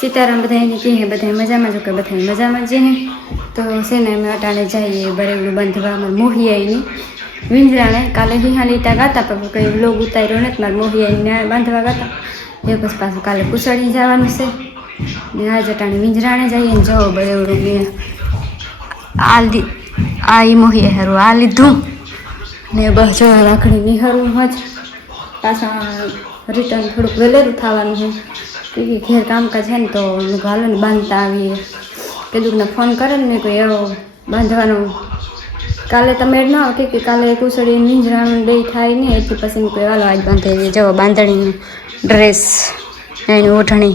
सीताराम बधाई कहे बधाई मजा में जो कि बधाई मजा में जे तो से ने मैं अटाणे जाइए बरेवड़ू बंधवा मार मोही आई विंजराणे काले ही हाँ लीटा गाता पर कई लोग उतारो ने मार मोही आई ने बांधवा गाता ये बस पास काले कुसड़ी जवानुं से ने आज अटाणे विंजराणे जाइए जो बरेवड़ू में आली आई मोही हेरू आ लीधुं ने बस जो राखड़ी निहरू हज पाछा रिटर्न थोड़ुंक वेलेरू थवानुं है क्योंकि घेर कामकाज है तो हालो ने बांधता आवीए कदुक ने फोन करे ने कोई एवो बांधवानो काले तो मेड़ न आवे कि काले कुसड़ी नींजराणो दई थाय नहीं एथी पछी कोई हालो आज बांधे जो बांधणीनो ड्रेस एनी ओढणी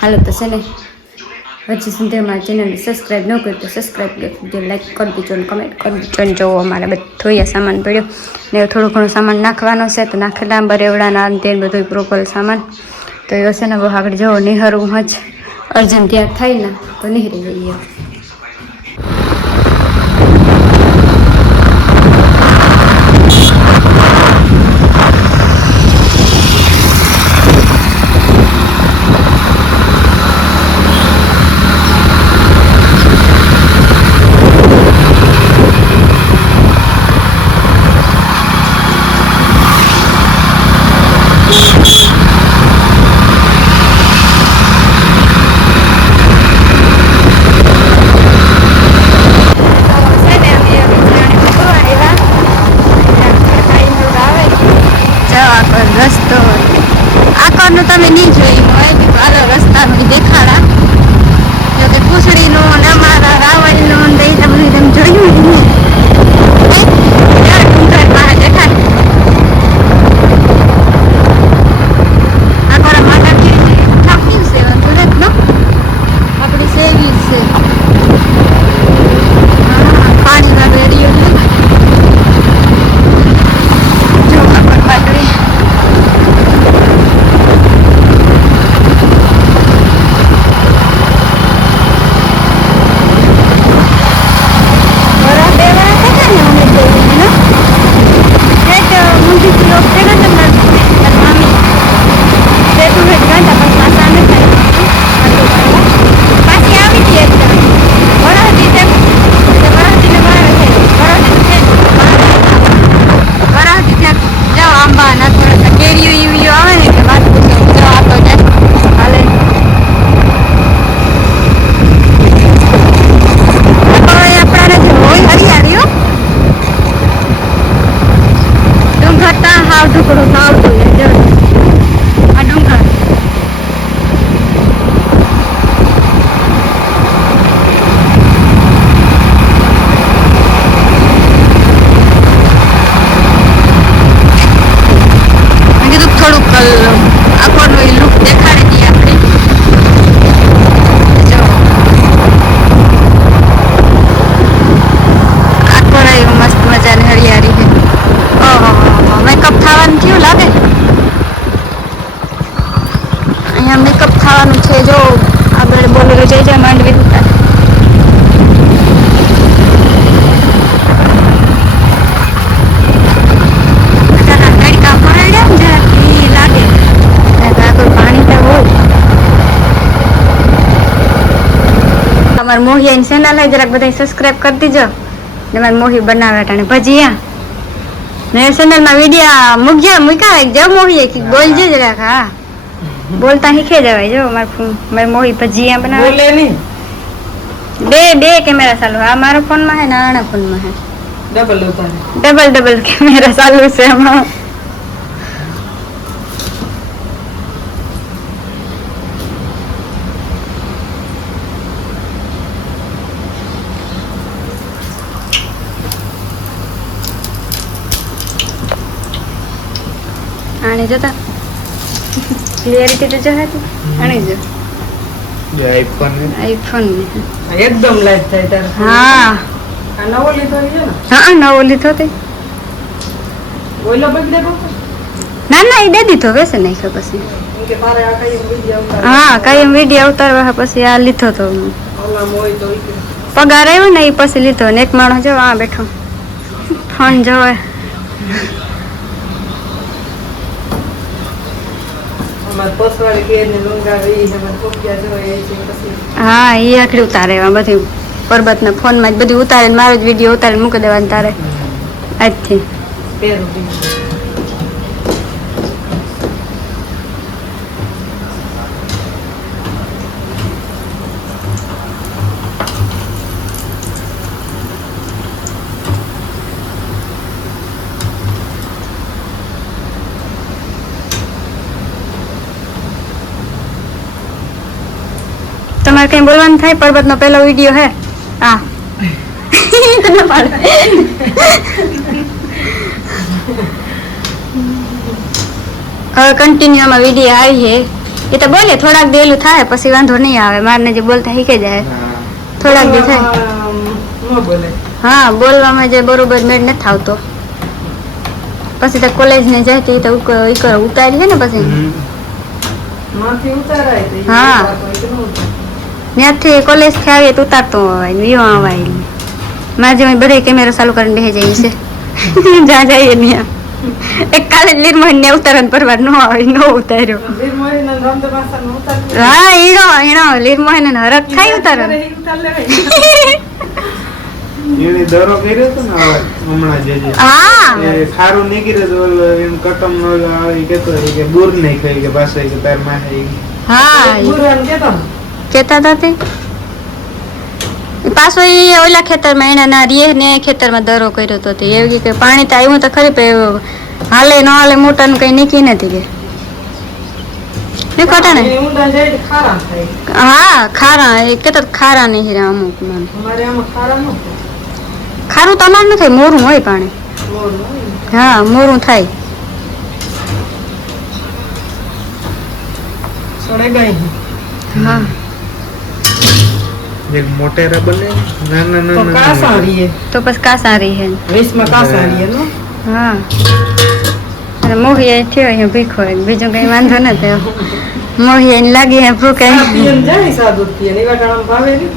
हालो तो से ने हजी सुधी अमारा चेनल सब्सक्राइब न करो तो सब्सक्राइब कर दीजिए लाइक कर दीजिए कमेंट कर दीजिए जो अमारा बधो सामान पड़ो ने थोड़ो घणो सामान नाखवानो है तो नाखेला बरेवड़ाना तेल बधुं प्रोपर सामान तो ये से वो आगे जो निहरू हज अर्जन तैयार थाय ना तो निहरी जाइए रस्तो आकर तब नहीं जो रस्ता देखाड़ा जो कि कुसड़ी नो रावण नो दई तम जो जो आगे बोलेलो जय जय मांडवी हमारे मोही चैनल है जरा बधाई सब्सक्राइब कर दीजो ने मारे मोही बनावे टाणे भजिया ने चैनल में वीडियो मुक्या जो मोही की बोल जे जरा का बोलता ही खे जावे जो मारे मोही भजिया बनावे बोले नहीं बे कैमरा चालू है मारो फोन में है नाना फोन में है डबल कैमरा चालू से हम आने जो क्लियरिटी तो जो है तो आने जो ये आईफोन में एकदम लाइट था इधर हां नवोली तो है ना हां नवोली तो थे ओइलो बगड़े को ना ई दे दी तो वैसे नहीं खबर से उनके बारे आ कई वीडियो उतार हां कई वीडियो उतारवा પછી આ લીધો તો ઓલા મોય તો પગાર આવ્યો ને એ પછી લીધો ને એક માણસ જો આ બેઠો ફોન જોવે મારે પસવાળી કે ને લંગાવી ને મારે કોપિયા જોઈએ છે પછી હા એ આખડી ઉતારે એમાં બધી પર્વતના ફોનમાં જ બધી ઉતારે મારો જ વિડીયો ઉતારીને મૂકી દેવાનું તારે આજથી પહેરું બીજું તમારે કઈ બોલવાનું થાય પર્વતનો પહેલો વિડીયો હે હા તને પાડે હવે કન્ટિન્યુમાં વિડીયો આવી છે એ તો બોલે થોડાક દેલું થાય પછી વાંધો નહીં આવે મારને જે બોલતા શીખે જાય થોડાક દી થાય ન બોલે હા બોલવામાં જે બરોબર મેળ નથી આવતો પછી તો કોલેજ ને જાય તો ઉતારી છે ને પછી માથી ઉતારાય તો હા. ત્યાંથી કોલેજ થી આવીએ તો ઉતારતો હોય વિવા અવાય મારે જેમ બધે કેમેરો ચાલુ કરીને બેસી જાય છે જ્યાં જઈએ ત્યાં એક કાલે લીરમોહન ને ઉતારવાનું પરવાર ન આવે ન ઉતાર્યો વીરમોહીના રંગ ભાષાનો ઉતાર હા હીણો લીરમોહન ને હરખ થાય ઉતારવાનું ઉતાર લેવાય એની દરો કર્યો હતો ને હવે હમણાં જે હા એ ખારું નીકળે તો ઓલો એમ કટમ નો આવે કેતો કે બુર નહીં ખાઈ કે પાસે કે તાર માં હા ગુરુવાન કેતો કેતા હતા તે પાછો એ ઓલા ખેતરમાં એના ના રે ને ખેતરમાં દરો કર્યો હતો તે એવું કે પાણી તો આવ્યું તો ખરી પણ હાલે ન હાલે મોટાનું કઈ નીકી નથી કે નહીં ખોટા ને એ ઊંડા જાય તો ખારા થાય હા ખારા એ કેતા ખારા નહીં હીરા અમુક મને અમારે આમાં ખારા ન ખારું તમારે ન થાય મોરું હોય પાણી હા મોરું થાય સડે ગઈ હા એક મોટેરા બને નાના તો નાના કાસારીએ તો પછી કાસારી હે રેસમાં કાસારીએ નો હા અને મોહી થયો અહીંયા ભીખો બીજું કઈ વાંધો નથી મોહી લાગી હે ભૂખ પીએમ જાય સાદું પીએ એવા ટાણા ભાવે ને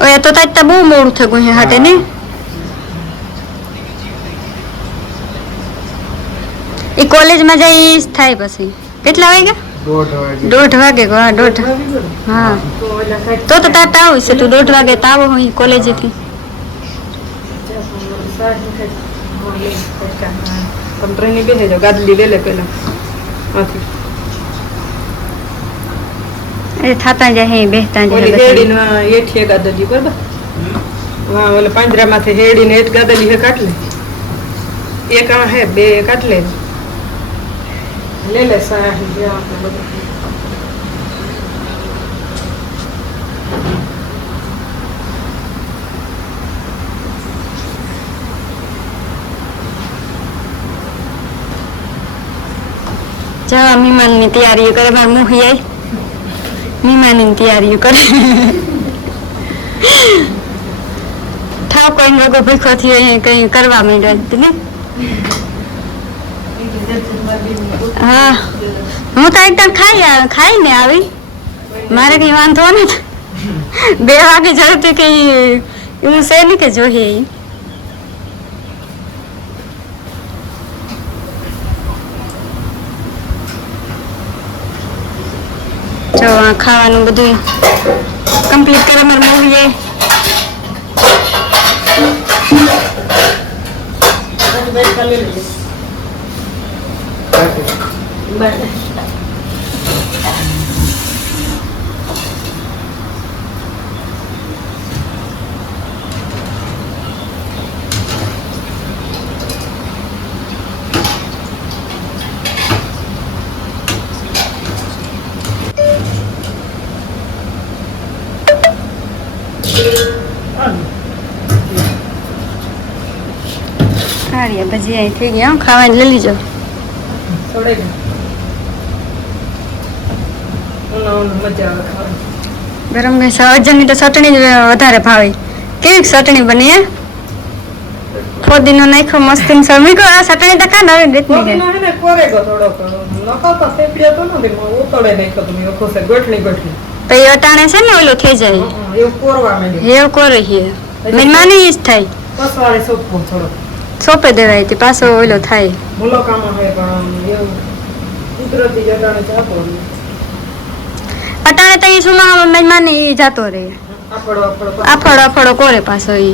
ઓય તો તાજ બહુ મોડું થઈ ગયું હે હાટે ને એ કોલેજમાં જાય ઈ જ થાય પછી કેટલા વાગ્યા 1:30 1:30 વાગે વાગે હા 1:30 હા તો ઓલા કાંઈક તો તાર આવું છે તું 1:30 વાગે તો આવો હું કોલેજથી ટ્રેનિંગ બેસે જો ગાદલી લે લે પેલા માંથી એ થાતા જાય હે બેહતા ઓલી જાય હેડી નો એઠી ગાદલી બરાબર વાહ ઓલે પાંજરા માંથી હેડી ને એઠ ગાદલી હે કાઢ લે એક આ હે બે કાઢ લે લે સાહી જે આપણે બધું જા મહેમાનની તૈયારીઓ કરે માર મોહી આઈ મહેમાનની તૈયારીઓ કરે ઠાવ કોઈ લોકો ભૂખો થયો અહીં કઈ કરવા માંડ્યો ને હા હું તો એકદમ ખાઈને આવી મારે કઈ વાંધો નથી 2 વાગે ઝડપથી કઈ એવું છે નહીં કે જોઈએ ઈ. જો આ ખાવાનું બધું કમ્પ્લીટ કરે મારે મૂવીએ હારિયા ભજી અહીં થઈ ગયા ખાવાની લઈ લીજો છોડે ગઈ મજા આવે ખાવાની ગરમ ગઈ સજની તો ચટણી જ વધારે ભાવે કેવી ચટણી બની હે ફોદીનો નાખ્યો મસ્તી સમી કો આ ચટણી તો કા નવી રીતની છે કોકના હે ને કોરે ગો થોડો નકાતા સેપડિયા તો નથી ઉતળે નહીં તો તમે ખોસે ગોઠલી ગોઠલી તો એ અટાણે છે ને ઓલું થઈ જાય એવું કોરવા માંડ્યું હેવ કરે છે મહેમાની ઈ જ થાય પસવાળે સોપવો થોડો સોંપે દેવાય તે પાછો ઓલો થાય મુલાકામાં હોય પણ એવું કુદરતી જટાણે ચાપો અટાણે તો એ સુમાં મહેમાન એ જતો રહે આફળો કોરે પાછો એ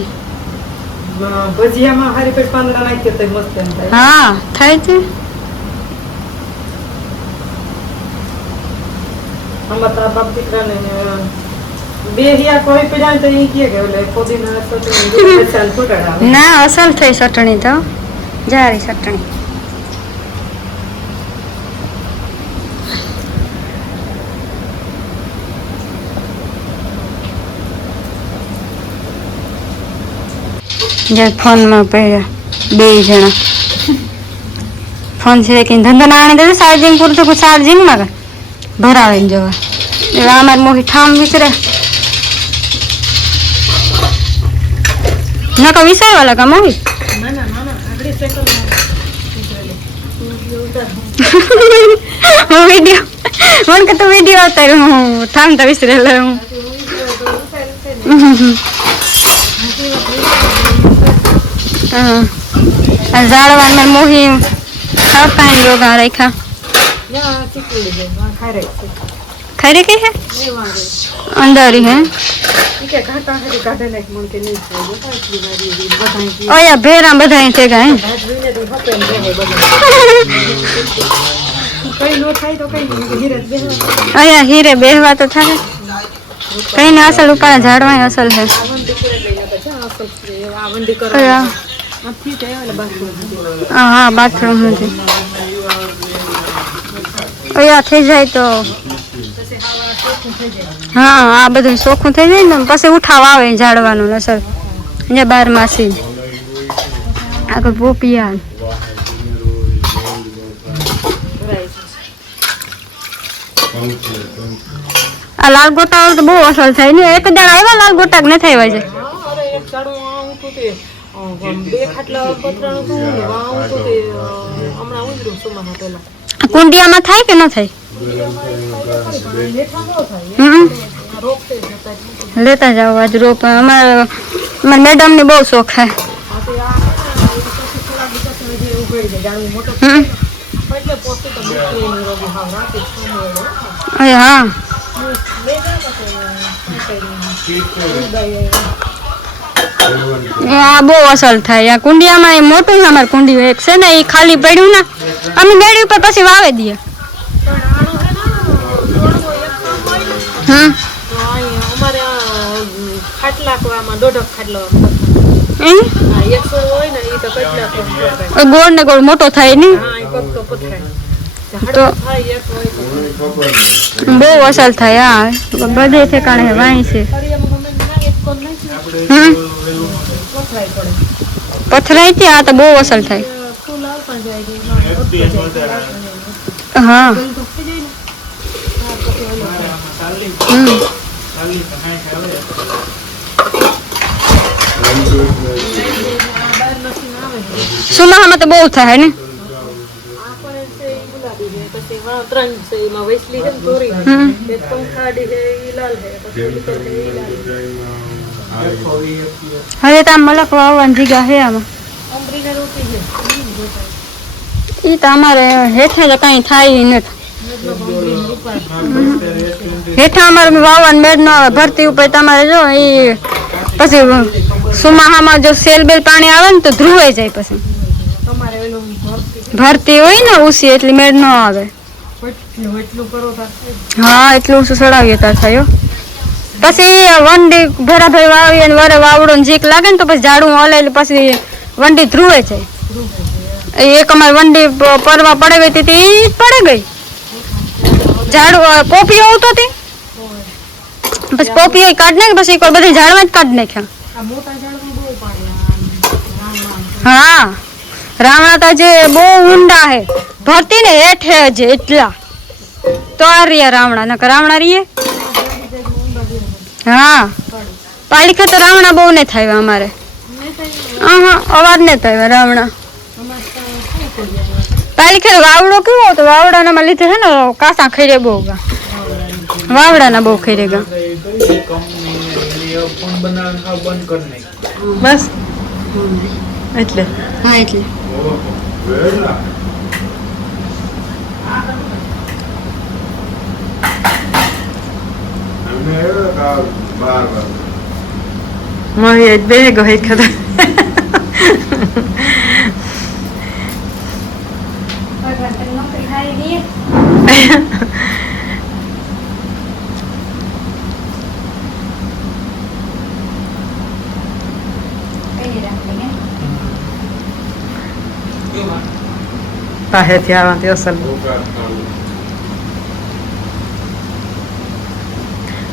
ભજીયામાં હારી પેટ પાંદડા નાખીએ તો મસ્ત એમ થાય. હા થાય છે. આમાં તો આ બાપ દીકરાને બે હિયા કોઈ પડ્યા તો એ કહે કે ઓલે ફોદીના ચટણી ચાલ ફૂટાડા ના અસલ થઈ ચટણી તો જારી ચટણી. જે ફોનમાં પડ્યા બે જણા ફોન છે કે ધંધો ના આણે દે ચાર્જિંગ પૂરતું ચાર્જિંગ માં ભરાવીને જવા એટલે અમારે મોટી ઠામ વિસરે નકા વિસરવા લાગા મોટી ના ના ના ના આગળી સાયકલમાં હું વિડીયો મને કે તું વિડીયો ઉતાર હું ઠામ તો વિસરે લે હું ઝાડવાન માં મોહી ખાતા યોગા રેખા યા ચીકડી દે ખાઈ રહી છે ખરી કે હે એ વાંગે અંદર હે કે ઘાટા હરી કાઢે નાખ મન કે નહીં થાય જોતા એટલી મારી બધાઈ કી ઓયા ભેરા બધાય છે ગાય ભાત જોઈને તો હપે ને રહે બધા કઈ નો થાય તો કઈ નહીં હીરજ બેહવા અહીંયા હીરે બેહવા તો થાય કઈ ને અસલ ઉપર ઝાડવા અસલ છે આવંદી કરે લઈને પછી અસલ છે આવંદી કરે કયા નથી તે ઓલે બાથરૂમ હા બાથરૂમ નથી અહીંયા થઈ જાય તો હા આ બધું ચોખ્ખું થઈ જાય ને પછી ઉઠાવ આવે ઝાડવાનું અસર અહીંયા 12 માસી આગળ પોપિયા આ લાલ ગોટા તો બહુ અસર થાય ને એક દાડા આવ્યા લાલ ગોટા ન થાય છે અરે એક ચાડું આવું તો તે બે ખાટલા પતરાનું તો ને આવું તો તે હમણાં ઉજરું સુમામાં પેલા કુંડિયામાં થાય કે ન થાય લેઠા નો થાય હમ રોગ થઈ જતા લેતા જાઓ આજ રોપ અમારા મેડમ ને બહુ શોખ હે આ તો આ પછી થોડા દિવસ જે ઉગડી જાય જાણું મોટો હમ એટલે પોતે તો મૂકી એની રોગ હાવ રાતે છોડો અરે હા લે જાય એ આ બહુ અસર થાય આ કુંડિયામાં એ મોટું છે અમારું કુંડિયું એક છે ને એ ખાલી પડ્યું ને અમે બેડી ઉપર પછી વાવે દઈએ હમ અમારે ખાટલા આમાં દોઢ ખાટલો એ 100 હોય ને એ તો કેટલા ગોળ ને ગોળ મોટો થાય ને હા એ પગતો પથરાય તો થાય એક હોય તો બહુ અસર થાય હા બધે ઠેકાણે વાય છે ફળિયામાં ગમે ના એક કોણ નહીં હમ પથરાય પડે પથરાય થી આ તો બહુ અસર થાય ફૂલ આવતા જાય કે હા તો થઈ જાય ને હા પછી ઓલો હમ સુમાહામાં તો બહુ થાય ને આપણે છે ઈ ગુલાબી છે પછી વા ત્રણ છે એમાં વૈસલી છે ને દોરી હમ એક પંખાડી છે ઈ લાલ છે પછી ઓલી તો છે ઈ લાલ હવે તો આમ મલક વાવવાની જગ્યા છે આમાં અમરીને રોટી છે એ તો અમારે હેઠે તો કઈ થાય નથી હેઠા અમારે વાવવાનું મેળ ન આવે ભરતી ઉપર તમારે જો એ પછી સુમાહામાં જો સેલ બેલ પાણી આવે ને તો ધ્રુવાઈ જાય પછી તમારે ઓલું ભરતી હોય ને ઉસી એટલી મેળ ન આવે એટલું કરો થાય હા એટલું ઓછું ચડાવીએ તાર થયો પછી વંડી ભેરા ભેર વાવી અને વરે વાવડો ને જીક લાગે ને તો પછી ઝાડું હલે એટલે પછી વંડી ધ્રુવે જાય એક અમારી વંડી પરવા પડે ગઈ હતી એ પડે ગઈ ઝાડું પોપીઓ આવતો હતી પછી પોપીઓ કાઢ નાખી પછી એક વાર બધી ઝાડમાં જ કાઢી નાખ્યા આ મોટા ઝાડમાં બહુ પાણી હા રાવણા તો જે બહુ ઊંડા હે ભરતી ને હેઠે જ એટલા તો આ રહ્યા રાવણા નકર રાવણા રીએ હા પાલિકા તો રાવણા બહુ ને થાય અમારે હા અવાજ ને થાય રાવણા પાલિકા વાવડો કેવો હતો વાવડાના લીધે છે ને કાસા ખીરે બહુ ગા વાવડાના બહુ ખીરે ગા ફોન બનાવવાનું સાવ બંધ કરી નાખ્યું. બસ એટલે હા એટલે અમે આવ્યો તો 12 વાગે. મોહી આજ બે ગઈ ખરા ભગવાન તને નોકરી હારી દે. કઈ રાખે ને પાસેથી આવવાથી અસલ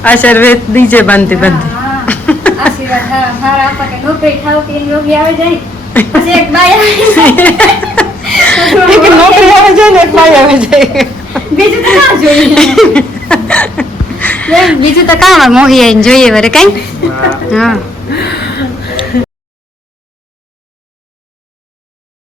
આશીર્વાદ દીજે બાંધતી બાંધી હા, આશીર્વાદ હારા આપા કે નોકરી ઠાવતી એની યોગી આવે જાય પછી એક બાઈ આવે જાય. એક નોકરી આવે જાય ને એક બાઈ આવે જાય બીજું તો ના જોઈએ. બીજું તો કામ મોહી આવીને જોઈએ વરે કઈ. હા. હા